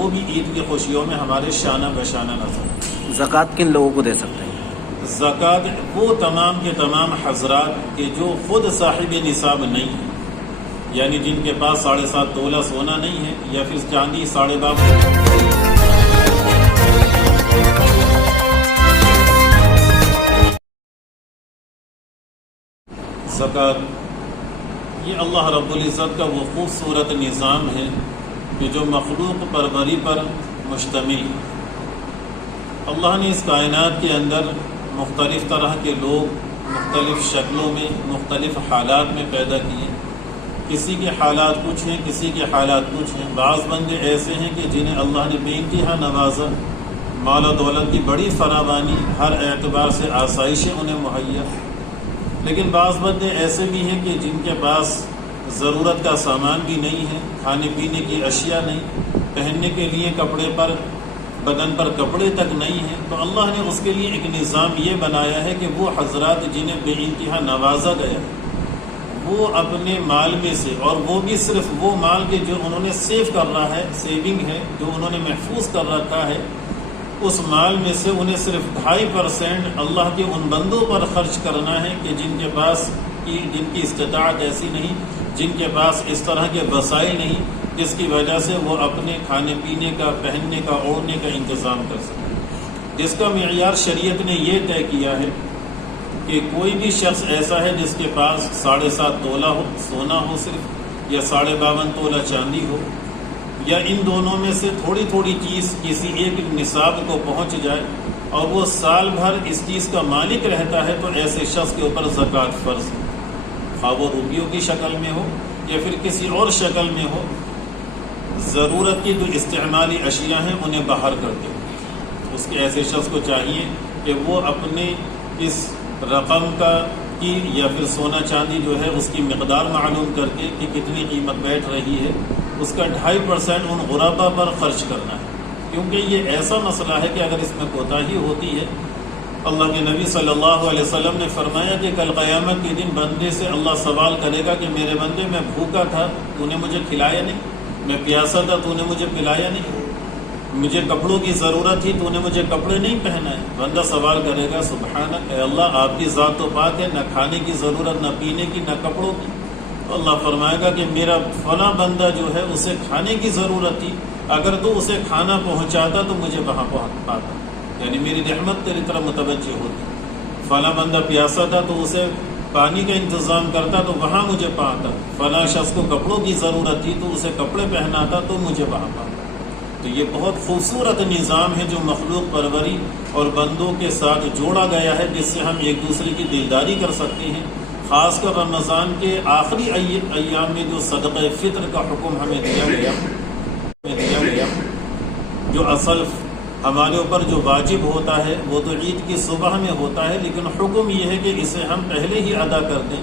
وہ بھی عید کی خوشیوں میں ہمارے شانہ بشانہ نظر۔ زکوٰۃ کن لوگوں کو دے سکتے ہیں؟ زکوٰۃ وہ تمام کے تمام حضرات کہ جو خود صاحب نصاب نہیں ہیں، یعنی جن کے پاس 7.5 تولہ سونا نہیں ہے یا پھر چاندی 52.5۔ زکوٰۃ یہ اللہ رب العزت کا وہ خوبصورت نظام ہے کہ جو مخلوق پروری پر مشتمل ہے۔ اللہ نے اس کائنات کے اندر مختلف طرح کے لوگ مختلف شکلوں میں مختلف حالات میں پیدا کیے۔ کسی کے حالات کچھ ہیں، کسی کے حالات کچھ ہیں۔ بعض بندے ایسے ہیں کہ جنہیں اللہ نے بے انتہا نوازا، مال و دولت کی بڑی فراوانی، ہر اعتبار سے آسائشیں انہیں مہیا۔ لیکن بعض بندے ایسے بھی ہیں کہ جن کے پاس ضرورت کا سامان بھی نہیں ہے، کھانے پینے کی اشیاء نہیں، پہننے کے لیے کپڑے پر بدن پر کپڑے تک نہیں ہیں۔ تو اللہ نے اس کے لیے ایک نظام یہ بنایا ہے کہ وہ حضرات جنہیں بے انتہا نوازا گیا وہ اپنے مال میں سے، اور وہ بھی صرف وہ مال کے جو انہوں نے سیو کر رہا ہے، سیونگ ہے، جو انہوں نے محفوظ کر رکھا ہے، اس مال میں سے انہیں صرف 2.5% اللہ کے ان بندوں پر خرچ کرنا ہے کہ جن کے پاس جن کی استطاعت ایسی نہیں، جن کے پاس اس طرح کے وسائل نہیں جس کی وجہ سے وہ اپنے کھانے پینے کا، پہننے کا، اوڑھنے کا انتظام کر سکیں۔ جس کا معیار شریعت نے یہ طے کیا ہے کہ کوئی بھی شخص ایسا ہے جس کے پاس 7.5 تولہ سونا ہو صرف، یا 52.5 تولہ چاندی ہو، یا ان دونوں میں سے تھوڑی تھوڑی چیز کسی ایک نصاب کو پہنچ جائے اور وہ سال بھر اس چیز کا مالک رہتا ہے، تو ایسے شخص کے اوپر زکوٰۃ فرض ہے، خواہ وہ روپیوں کی شکل میں ہو یا پھر کسی اور شکل میں ہو۔ ضرورت کی جو استعمالی اشیاء ہیں انہیں باہر کر دے۔ اس کے ایسے شخص کو چاہیے کہ وہ اپنے اس رقم کی یا پھر سونا چاندی جو ہے اس کی مقدار معلوم کر کے کہ کتنی قیمت بیٹھ رہی ہے، اس کا 2.5% ان غربا پر خرچ کرنا ہے، کیونکہ یہ ایسا مسئلہ ہے کہ اگر اس میں کوتاہی ہوتی ہے، اللہ کے نبی صلی اللہ علیہ وسلم نے فرمایا کہ کل قیامت کے دن بندے سے اللہ سوال کرے گا کہ میرے بندے میں بھوکا تھا تو نے مجھے کھلایا نہیں، میں پیاسا تھا تو نے مجھے پلایا نہیں، مجھے کپڑوں کی ضرورت تھی تو نے مجھے کپڑے نہیں پہنائے۔ بندہ سوال کرے گا سبحانک، اے اللہ آپ کی ذات تو پاک ہے، نہ کھانے کی ضرورت، نہ پینے کی، نہ کپڑوں کی۔ تو اللہ فرمائے گا کہ میرا فلاں بندہ جو ہے اسے کھانے کی ضرورت تھی، اگر تو اسے کھانا پہنچاتا تو مجھے وہاں پہنچ پاتا، یعنی میری رحمت تیری طرف متوجہ ہوتی۔ فلاں بندہ پیاسا تھا تو اسے پانی کا انتظام کرتا تو وہاں مجھے پاتا، فلاں شخص کو کپڑوں کی ضرورت تھی تو اسے کپڑے پہناتا تو مجھے وہاں پاتا۔ تو یہ بہت خوبصورت نظام ہے جو مخلوق پروری اور بندوں کے ساتھ جوڑا گیا ہے، جس سے ہم ایک دوسرے کی دلداری کر سکتے ہیں۔ خاص کر رمضان کے آخری ایام میں جو صدقہ فطر کا حکم ہمیں دیا گیا، جو اصل ہمارے اوپر جو واجب ہوتا ہے وہ تو عید کی صبح میں ہوتا ہے، لیکن حکم یہ ہے کہ اسے ہم پہلے ہی ادا کر دیں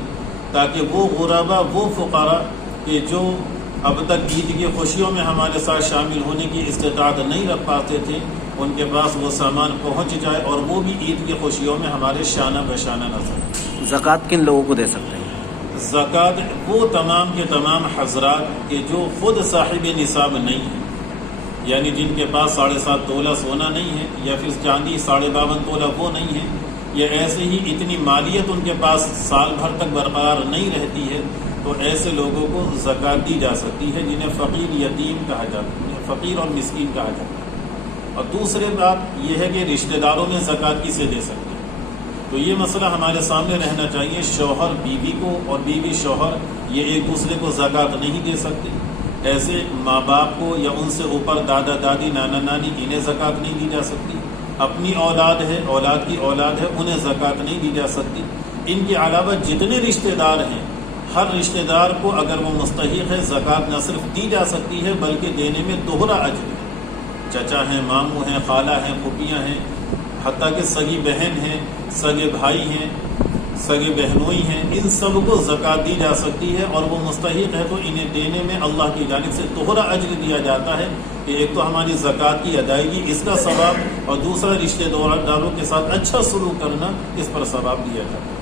تاکہ وہ غربا، وہ فقراء کہ جو اب تک عید کی خوشیوں میں ہمارے ساتھ شامل ہونے کی استطاعت نہیں رکھ پاتے تھے، ان کے پاس وہ سامان پہنچ جائے اور وہ بھی عید کی خوشیوں میں ہمارے شانہ بشانہ نظر۔ زکوٰۃ کن لوگوں کو دے سکتے ہیں؟ زکوٰۃ وہ تمام کے تمام حضرات کہ جو خود صاحب نصاب نہیں ہیں، یعنی جن کے پاس 7.5 تولہ سونا نہیں ہے یا پھر چاندی 52.5 تولہ وہ نہیں ہے، یا ایسے ہی اتنی مالیت ان کے پاس سال بھر تک برقرار نہیں رہتی ہے، تو ایسے لوگوں کو زکوٰۃ دی جا سکتی ہے، جنہیں فقیر یتیم کہا جاتا ہے، فقیر اور مسکین کہا جاتا ہے۔ اور دوسری بات یہ ہے کہ رشتہ داروں میں زکوٰۃ کسے دے سکتے ہیں، تو یہ مسئلہ ہمارے سامنے رہنا چاہیے۔ شوہر بیوی کو اور بیوی شوہر یہ ایک دوسرے کو زکوٰۃ نہیں دے سکتے، ایسے ماں باپ کو یا ان سے اوپر دادا دادی، نانا نانی، انہیں زکوٰۃ نہیں دی جا سکتی۔ اپنی اولاد ہے، اولاد کی اولاد ہے، انہیں زکوٰۃ نہیں دی جا سکتی۔ ان کے علاوہ جتنے رشتہ دار ہیں، ہر رشتہ دار کو اگر وہ مستحق ہے زکوٰۃ نہ صرف دی جا سکتی ہے بلکہ دینے میں دوہرا اجر ہے۔ چچا ہیں، ماموں ہیں، خالہ ہیں، پھوپھیاں ہیں، حتیٰ کہ سگی بہن ہیں، سگے بھائی ہیں، سگے بہنوئی ہیں، ان سب کو زکوٰۃ دی جا سکتی ہے، اور وہ مستحق ہے تو انہیں دینے میں اللہ کی جانب سے دوہرا اجر دیا جاتا ہے کہ ایک تو ہماری زکوٰۃ کی ادائیگی، اس کا ثواب، اور دوسرا رشتہ داروں کے ساتھ اچھا سلوک کرنا، اس پر ثواب دیا جاتا ہے۔